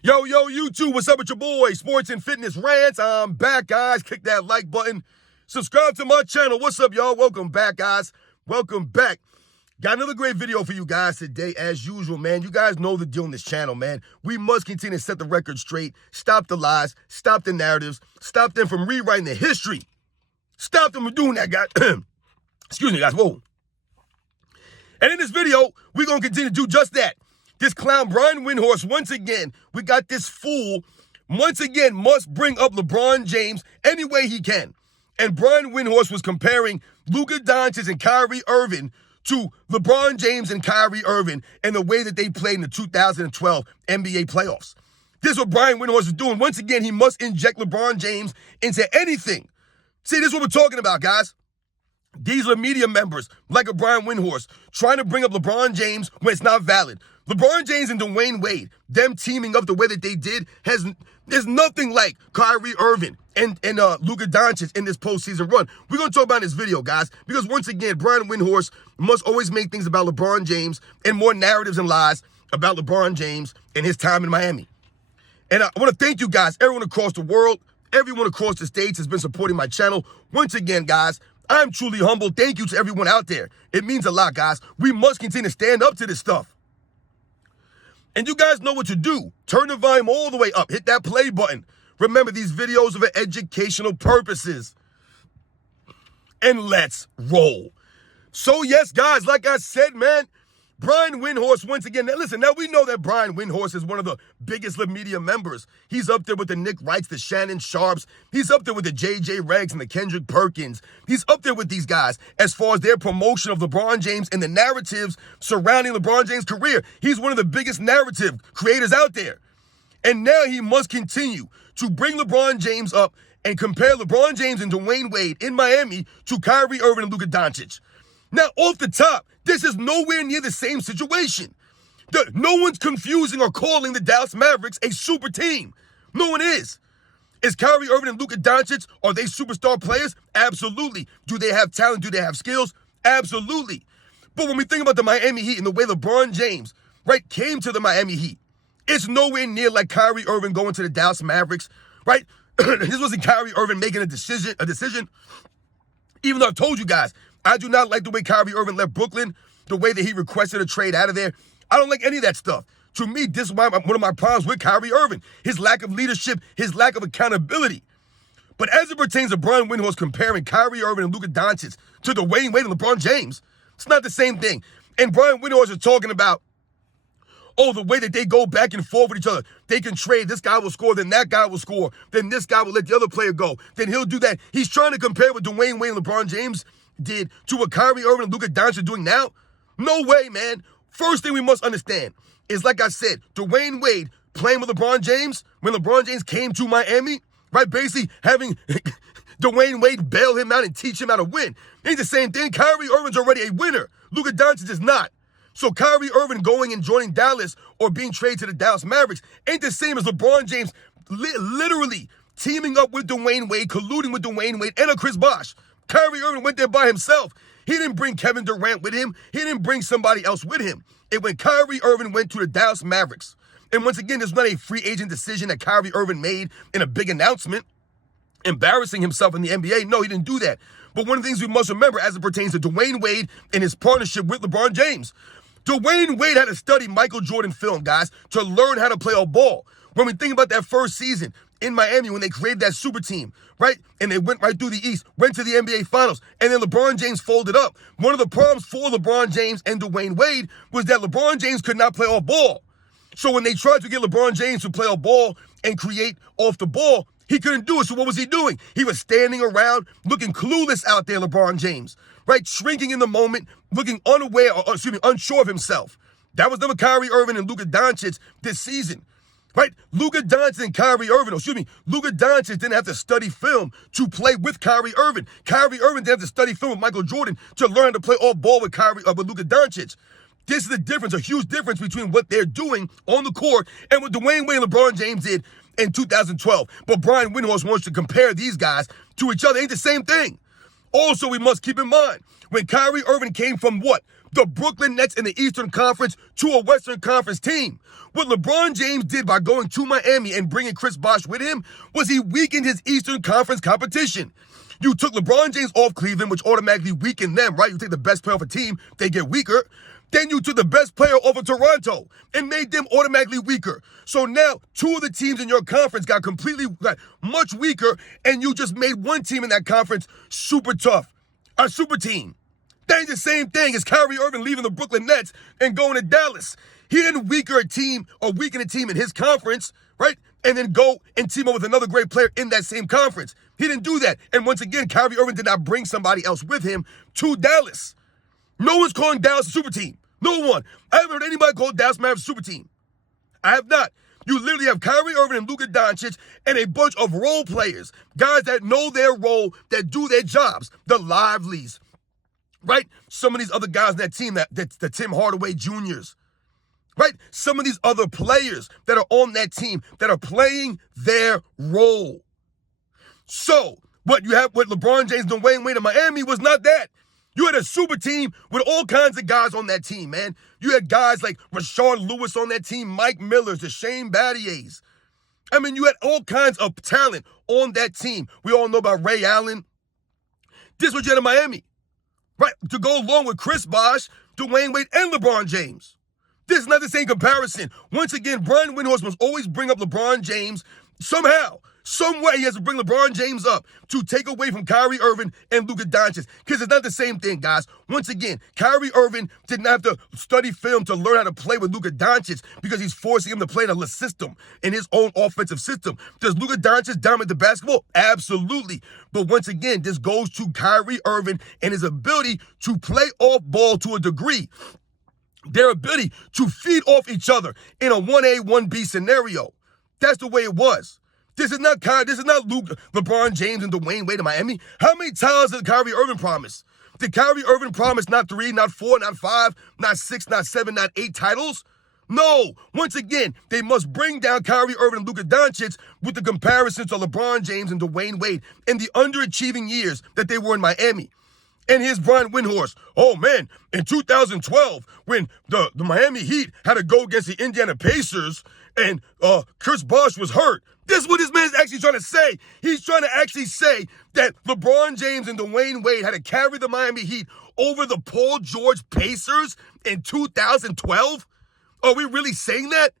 Yo, YouTube, what's up with your boy? Sports and Fitness Rants. I'm back, guys. Click that like button. Subscribe to my channel. What's up, y'all? Welcome back, guys. Welcome back. Got another great video for you guys today, as usual, man. You guys know the deal on this channel, man. We must continue to set the record straight, stop the lies, stop the narratives, stop them from rewriting the history. Stop them from doing that, guys. Excuse me, guys. Whoa. And in this video, we're going to continue to do just that. This clown, Brian Windhorst, once again, we got this fool, once again, must bring up LeBron James any way he can. And Brian Windhorst was comparing Luka Doncic and Kyrie Irving to LeBron James and Kyrie Irving and the way that they played in the 2012 NBA playoffs. This is what Brian Windhorst is doing. Once again, he must inject LeBron James into anything. See, this is what we're talking about, guys. These are media members, like a Brian Windhorst, trying to bring up LeBron James when it's not valid. LeBron James and Dwayne Wade, them teaming up the way that they did, there's nothing like Kyrie Irving and Luka Doncic in this postseason run. We're going to talk about this video, guys, because once again, Brian Windhorst must always make things about LeBron James and more narratives and lies about LeBron James and his time in Miami. And I want to thank you guys, everyone across the world, everyone across the states has been supporting my channel. Once again, guys, I'm truly humbled. Thank you to everyone out there. It means a lot, guys. We must continue to stand up to this stuff. And you guys know what to do. Turn the volume all the way up. Hit that play button. Remember, these videos are for educational purposes. And let's roll. So, yes, guys, like I said, man, Brian Windhorst, once again, now we know that Brian Windhorst is one of the biggest media members. He's up there with the Nick Wrights, the Shannon Sharps. He's up there with the J.J. Reggs and the Kendrick Perkins. He's up there with these guys as far as their promotion of LeBron James and the narratives surrounding LeBron James' career. He's one of the biggest narrative creators out there. And now he must continue to bring LeBron James up and compare LeBron James and Dwayne Wade in Miami to Kyrie Irving and Luka Doncic. Now, off the top, this is nowhere near the same situation. No one's confusing or calling the Dallas Mavericks a super team. No one is. Is Kyrie Irving and Luka Doncic, are they superstar players? Absolutely. Do they have talent? Do they have skills? Absolutely. But when we think about the Miami Heat and the way LeBron James, right, came to the Miami Heat, it's nowhere near like Kyrie Irving going to the Dallas Mavericks, right? This wasn't Kyrie Irving making a decision. Even though I've told you guys, I do not like the way Kyrie Irving left Brooklyn, the way that he requested a trade out of there. I don't like any of that stuff. To me, this is one of my problems with Kyrie Irving, his lack of leadership, his lack of accountability. But as it pertains to Brian Windhorst comparing Kyrie Irving and Luka Doncic to Dwayne Wade and LeBron James, it's not the same thing. And Brian Windhorst is talking about, oh, the way that they go back and forth with each other. They can trade. This guy will score, then that guy will score. Then this guy will let the other player go. Then he'll do that. He's trying to compare what Dwayne Wade and LeBron James did to what Kyrie Irving and Luka Doncic are doing now? No way, man. First thing we must understand is, like I said, Dwayne Wade playing with LeBron James when LeBron James came to Miami, right? Basically having Dwayne Wade bail him out and teach him how to win. Ain't the same thing. Kyrie Irving's already a winner. Luka Doncic is not. So Kyrie Irving going and joining Dallas or being traded to the Dallas Mavericks ain't the same as LeBron James literally teaming up with Dwayne Wade, colluding with Dwayne Wade and a Chris Bosh. Kyrie Irving went there by himself. He didn't bring Kevin Durant with him. He didn't bring somebody else with him. It when Kyrie Irving went to the Dallas Mavericks. And once again, this is not a free agent decision that Kyrie Irving made in a big announcement, embarrassing himself in the NBA. No, he didn't do that. But one of the things we must remember as it pertains to Dwayne Wade and his partnership with LeBron James, Dwayne Wade had to study Michael Jordan film, guys, to learn how to play a ball. When we think about that first season in Miami when they created that super team, right? And they went right through the East, went to the NBA Finals, and then LeBron James folded up. One of the problems for LeBron James and Dwayne Wade was that LeBron James could not play off ball. So when they tried to get LeBron James to play off ball and create off the ball, he couldn't do it. So what was he doing? He was standing around looking clueless out there, LeBron James, right? Shrinking in the moment, looking unsure of himself. That was the Kyrie Irving and Luka Doncic this season. Right? Luka Doncic and Kyrie Irving, Luka Doncic didn't have to study film to play with Kyrie Irving. Kyrie Irving didn't have to study film with Michael Jordan to learn to play off ball with Luka Doncic. This is the difference, a huge difference between what they're doing on the court and what Dwayne Wade and LeBron James did in 2012. But Brian Windhorst wants to compare these guys to each other. Ain't the same thing. Also, we must keep in mind, when Kyrie Irving came from what? the Brooklyn Nets in the Eastern Conference to a Western Conference team. What LeBron James did by going to Miami and bringing Chris Bosh with him was he weakened his Eastern Conference competition. You took LeBron James off Cleveland, which automatically weakened them, right? You take the best player off a team, they get weaker. Then you took the best player off of Toronto and made them automatically weaker. So now 2 of the teams in your conference got much weaker, and you just made one team in that conference super tough, a super team. That ain't the same thing as Kyrie Irving leaving the Brooklyn Nets and going to Dallas. He didn't weaken a team in his conference, right? And then go and team up with another great player in that same conference. He didn't do that. And once again, Kyrie Irving did not bring somebody else with him to Dallas. No one's calling Dallas a super team. No one. I haven't heard anybody call Dallas Mavericks a super team. I have not. You literally have Kyrie Irving and Luka Doncic and a bunch of role players, guys that know their role, that do their jobs, the Liveleys, right? Some of these other guys on that team, the Tim Hardaway Juniors, right? Some of these other players that are on that team that are playing their role. So, what you have with LeBron James and Dwayne Wade in Miami was not that. You had a super team with all kinds of guys on that team, man. You had guys like Rashard Lewis on that team, Mike Millers, the Shane Battiers. I mean, you had all kinds of talent on that team. We all know about Ray Allen. This was you had in Miami, right? To go along with Chris Bosh, Dwayne Wade, and LeBron James. This is not the same comparison. Once again, Brian Windhorst must always bring up LeBron James somehow. Some way he has to bring LeBron James up to take away from Kyrie Irving and Luka Doncic, because it's not the same thing, guys. Once again, Kyrie Irving didn't have to study film to learn how to play with Luka Doncic because he's forcing him to play in a system, in his own offensive system. Does Luka Doncic dominate the basketball? Absolutely. But once again, this goes to Kyrie Irving and his ability to play off ball to a degree. Their ability to feed off each other in a 1A, 1B scenario. That's the way it was. This is not Luka, LeBron James and Dwayne Wade in Miami. How many titles did Kyrie Irving promise? Did Kyrie Irving promise not 3, not 4, not 5, not 6, not 7, not 8 titles? No. Once again, they must bring down Kyrie Irving and Luka Doncic with the comparisons to LeBron James and Dwayne Wade in the underachieving years that they were in Miami. And here's Brian Windhorst. Oh, man, in 2012, when the Miami Heat had to go against the Indiana Pacers and Chris Bosh was hurt, this is what this man is actually trying to say. He's trying to actually say that LeBron James and Dwayne Wade had to carry the Miami Heat over the Paul George Pacers in 2012? Are we really saying that?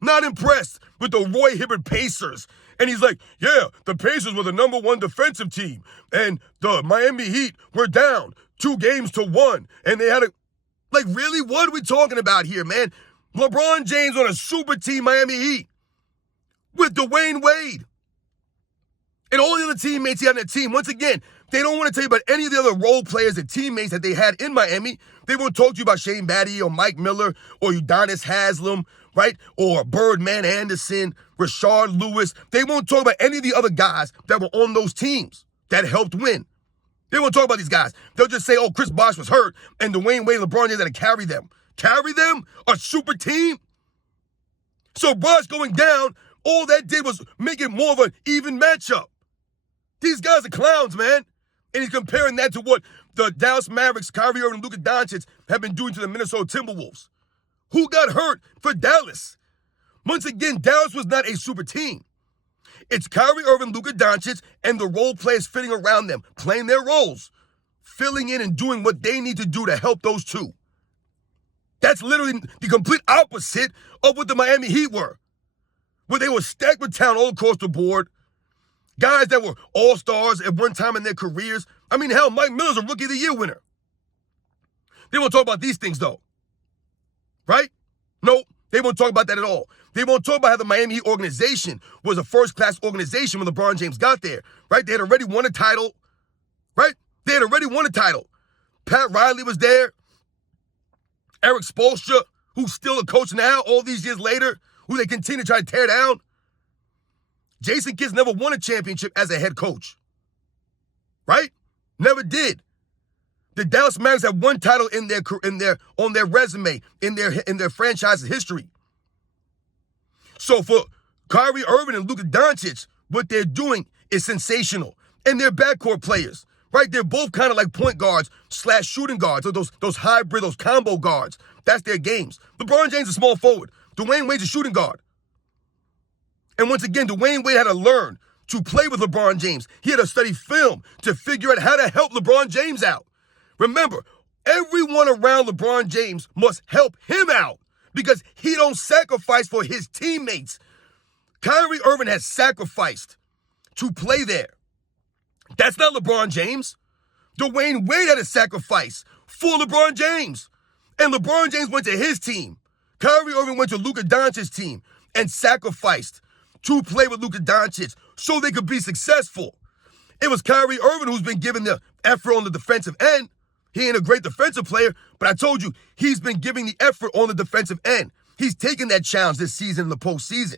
Not impressed with the Roy Hibbert Pacers. And he's like, yeah, the Pacers were the number 1 defensive team. And the Miami Heat were down 2-1. And they had a... Like, really? What are we talking about here, man? LeBron James on a super team Miami Heat with Dwayne Wade. And all the other teammates he had on that team. Once again, they don't want to tell you about any of the other role players and teammates that they had in Miami. They won't talk to you about Shane Battier or Mike Miller or Udonis Haslem, right? Or Birdman Anderson, Rashard Lewis. They won't talk about any of the other guys that were on those teams that helped win. They won't talk about these guys. They'll just say, oh, Chris Bosh was hurt and Dwayne Wade and LeBron James had to carry them. Carry them? A super team? So Bosh going down, all that did was make it more of an even matchup. These guys are clowns, man. And he's comparing that to what the Dallas Mavericks, Kyrie Irving, and Luka Doncic have been doing to the Minnesota Timberwolves. Who got hurt for Dallas? Once again, Dallas was not a super team. It's Kyrie Irving, Luka Doncic, and the role players fitting around them, playing their roles, filling in and doing what they need to do to help those two. That's literally the complete opposite of what the Miami Heat were, where they were stacked with talent all across the board, guys that were all-stars at one time in their careers. I mean, hell, Mike Miller's a Rookie of the Year winner. They won't talk about these things, though. Right? No, they won't talk about that at all. They won't talk about how the Miami Heat organization was a first-class organization when LeBron James got there. Right? They had already won a title. Right? They had already won a title. Pat Riley was there. Eric Spoelstra, who's still a coach now all these years later, who they continue to try to tear down. Jason Kidd's never won a championship as a head coach. Right? Never did. The Dallas Mavericks have one title on their resume, in their franchise history. So for Kyrie Irving and Luka Doncic, what they're doing is sensational. And they're backcourt players. right? They're both kind of like point guards / shooting guards, or those hybrid, those combo guards. That's their games. LeBron James is a small forward. Dwayne Wade's a shooting guard. And once again, Dwayne Wade had to learn to play with LeBron James. He had to study film to figure out how to help LeBron James out. Remember, everyone around LeBron James must help him out because he don't sacrifice for his teammates. Kyrie Irving has sacrificed to play there. That's not LeBron James. Dwayne Wade had a sacrifice for LeBron James. And LeBron James went to his team. Kyrie Irving went to Luka Doncic's team and sacrificed to play with Luka Doncic so they could be successful. It was Kyrie Irving who's been given the effort on the defensive end. He ain't a great defensive player, but I told you, he's been giving the effort on the defensive end. He's taken that challenge this season in the postseason.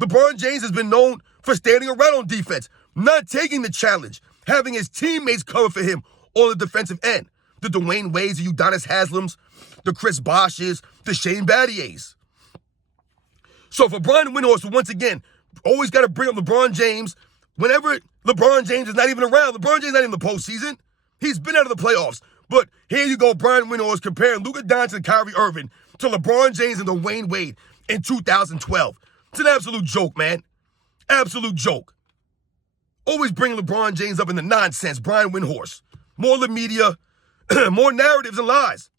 LeBron James has been known for standing around on defense, not taking the challenge, having his teammates cover for him on the defensive end. The Dwayne Wades, the Udonis Haslams, the Chris Boshes, the Shane Battiers. So for Brian Windhorst, once again, always got to bring up LeBron James. Whenever LeBron James is not even around, LeBron James is not in the postseason. He's been out of the playoffs. But here you go, Brian Windhorst comparing Luka Doncic and Kyrie Irving to LeBron James and Dwayne Wade in 2012. It's an absolute joke, man. Absolute joke. Always bringing LeBron James up in the nonsense, Brian Windhorst. More of the media, more narratives and lies.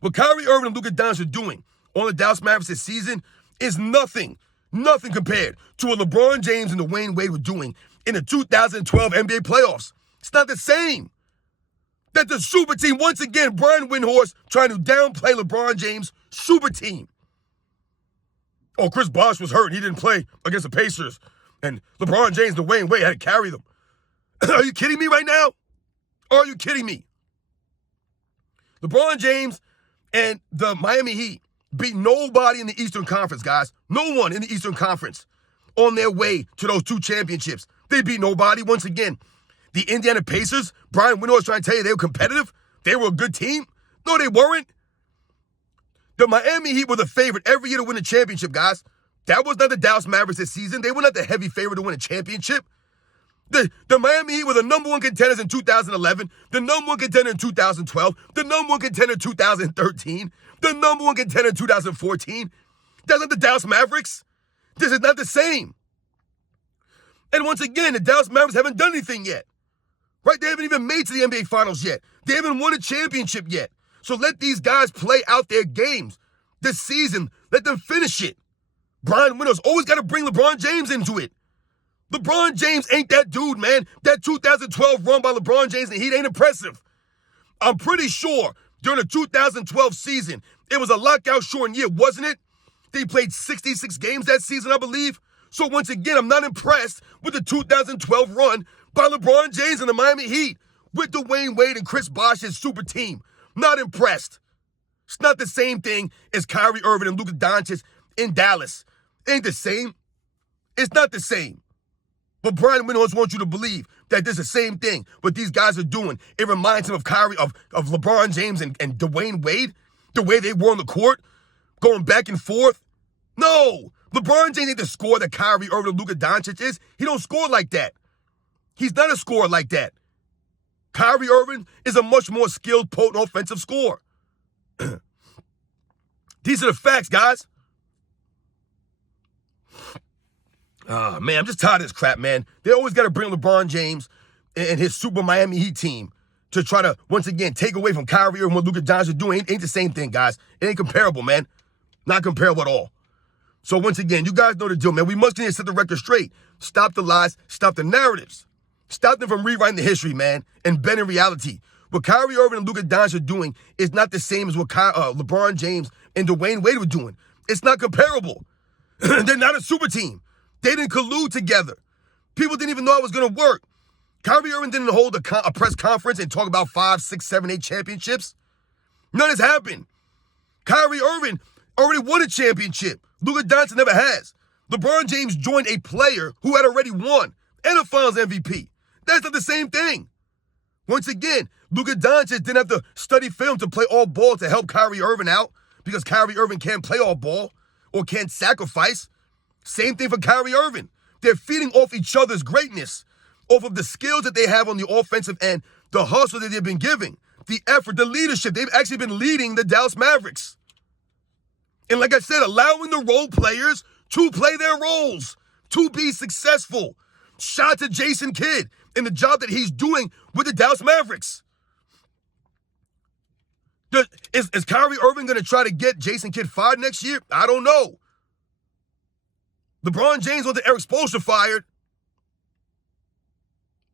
What Kyrie Irving and Luka Doncic are doing on the Dallas Mavericks this season is nothing compared to what LeBron James and Dwayne Wade were doing in the 2012 NBA playoffs. It's not the same. That the super team, once again, Brian Windhorst trying to downplay LeBron James' super team. Oh, Chris Bosh was hurt. He didn't play against the Pacers. And LeBron James and Dwayne Wade had to carry them. Are you kidding me right now? Are you kidding me? LeBron James and the Miami Heat beat nobody in the Eastern Conference, guys. No one in the Eastern Conference on their way to those 2 championships. They beat nobody. Once again, the Indiana Pacers, Brian Windhorst trying to tell you they were competitive. They were a good team. No, they weren't. The Miami Heat were the favorite every year to win a championship, guys. That was not the Dallas Mavericks this season. They were not the heavy favorite to win a championship. The Miami Heat were the number 1 contenders in 2011, the number 1 contender in 2012, the number 1 contender in 2013, the number 1 contender in 2014. That's not the Dallas Mavericks. This is not the same. And once again, the Dallas Mavericks haven't done anything yet. Right? They haven't even made to the NBA Finals yet. They haven't won a championship yet. So let these guys play out their games this season. Let them finish it. Brian Windhorst always got to bring LeBron James into it. LeBron James ain't that dude, man. That 2012 run by LeBron James and Heat ain't impressive. I'm pretty sure during the 2012 season, it was a lockout-shortened year, wasn't it? They played 66 games that season, I believe. So once again, I'm not impressed with the 2012 run by LeBron James and the Miami Heat with Dwayne Wade and Chris Bosh's super team. Not impressed. It's not the same thing as Kyrie Irving and Luka Doncic in Dallas. Ain't the same. It's not the same. But Brian Windhorst wants you to believe that this is the same thing what these guys are doing. It reminds him of Kyrie, of LeBron James and Dwayne Wade, the way they were on the court, going back and forth. No. LeBron James ain't the scorer that Kyrie Irving and Luka Doncic is. He don't score like that. He's not a scorer like that. Kyrie Irving is a much more skilled, potent offensive scorer. These are the facts, guys. Man, I'm just tired of this crap, man. They always got to bring LeBron James and his super Miami Heat team to try to, once again, take away from Kyrie and what Luka Doncic is doing. Ain't the same thing, guys. It ain't comparable, man. Not comparable at all. So once again, you guys know the deal, man. We must need to set the record straight. Stop the lies. Stop the narratives. Stop them from rewriting the history, man, and bending reality. What Kyrie Irving and Luka Doncic are doing is not the same as what LeBron James and Dwayne Wade were doing. It's not comparable. They're not a super team. They didn't collude together. People didn't even know it was going to work. Kyrie Irving didn't hold a press conference and talk about 5, 6, 7, 8 championships. None has happened. Kyrie Irving already won a championship. Luka Doncic never has. LeBron James joined a player who had already won and a Finals MVP. That's not the same thing. Once again, Luka Doncic didn't have to study film to play all ball to help Kyrie Irving out because Kyrie Irving can't play all ball or can't sacrifice. Same thing for Kyrie Irving. They're feeding off each other's greatness. off of the skills that they have on the offensive end, the hustle that they've been giving, the effort, the leadership. They've actually been leading the Dallas Mavericks. And like I said, allowing the role players to play their roles, to be successful. Shout out to Jason Kidd and the job that he's doing with the Dallas Mavericks. Is Kyrie Irving going to try to get Jason Kidd fired next year? I don't know. LeBron James wants Eric Spoelstra fired.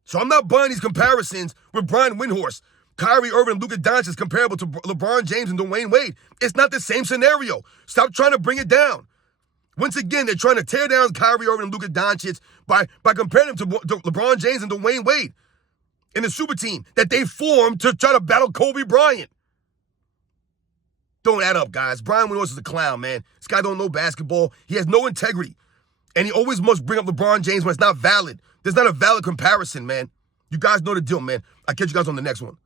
So I'm not buying these comparisons with Brian Windhorst. Kyrie Irving and Luka Doncic is comparable to LeBron James and Dwayne Wade. It's not the same scenario. Stop trying to bring it down. Once again, they're trying to tear down Kyrie Irving and Luka Doncic by comparing them to LeBron James and Dwayne Wade in the super team that they formed to try to battle Kobe Bryant. Don't add up, guys. Brian Windhorst is a clown, man. This guy don't know basketball. He has no integrity. And he always must bring up LeBron James when it's not valid. There's not a valid comparison, man. You guys know the deal, man. I'll catch you guys on the next one.